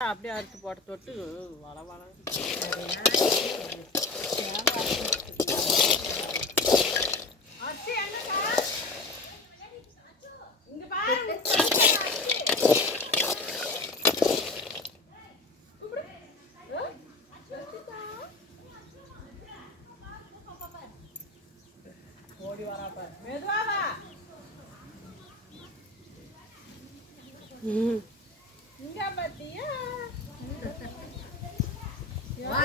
அப்படியே அறுத்து போட்டு தொட்டு வள வள. ஓடி இங்க பாத்தியா?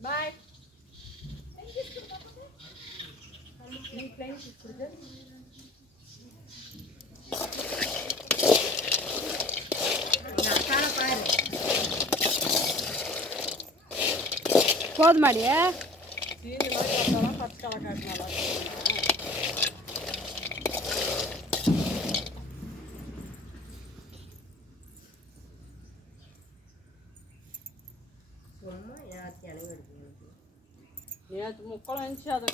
Bye. Nem frente, cuida. Pode, Maria? Sim, vai passar lá para ficar lá com a நேற்று முக்கலம் இருந்துச்சு அதை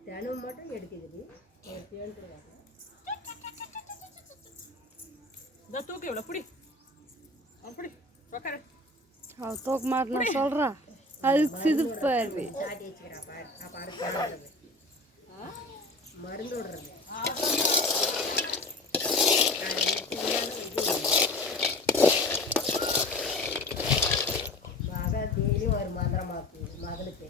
தினம் மட்டும் எடுக்குது இந்த தூக்கி பிடி. அப்படி உக்காரு. அவ நான் அதுக்கு. மருந்து விடுறது. ஒரு மந்திரமாக்கு மகளுக்கு